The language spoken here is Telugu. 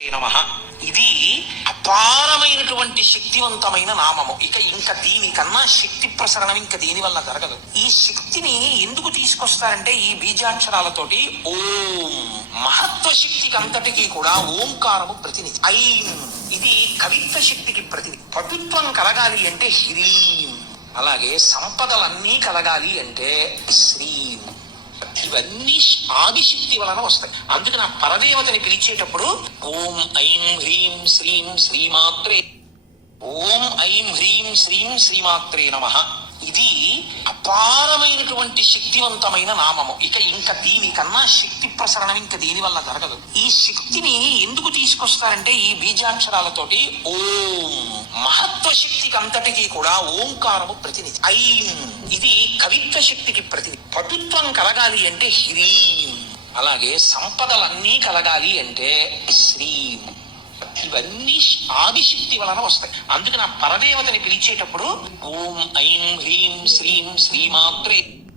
నమః. ఇది అపారమైనటువంటి శక్తివంతమైన నామము. ఇంకా దీనికన్నా శక్తి ప్రసరణం ఇంకా దేని వల్ల జరగదు. ఈ శక్తిని ఎందుకు తీసుకొస్తారంటే ఈ బీజాక్షరాలతోటి ఓం మహత్వ శక్తికి అంతటికీ కూడా ఓంకారము ప్రతినిధి. ఐం ఇది కవిత్వ శక్తికి ప్రతినిధి. పటుత్వం కలగాలి అంటే హ్రీం, అలాగే సంపదలన్నీ కలగాలి అంటే శ్రీం. ఇవన్నీ ఆదిశక్తి వలన వస్తాయి. అందుకని ఆ పరదేవతని పిలిచేటప్పుడు ఓం ఐం హ్రీం శ్రీం శ్రీమాత్రే, ఓం ఐం హ్రీం శ్రీం శ్రీమాత్రే నమః. ఇది అపారమైనటువంటి శక్తివంతమైన నామము. ఇంకా దీనికన్నా శక్తి ప్రసరణం ఇంకా దేని వల్ల జరగదు. ఈ శక్తిని ఎందుకు తీసుకొస్తారంటే ఈ బీజాక్షరాలతోటి ఓం మహత్వ శక్తికి అంతటికీ కూడా ఓంకారము ప్రతినిధి. ఐం ఇది కవిత్వ శక్తికి ప్రతినిధి. పటుత్వం కలగాలి అంటే హ్రీం, అలాగే సంపదలన్నీ కలగాలి అంటే శ్రీం. ఇవన్నీ ఆదిశక్తి వలన వస్తాయి. అందుకని ఆ పరదేవతని పిలిచేటప్పుడు ఓం ఐం హ్రీం శ్రీం శ్రీమాత్రే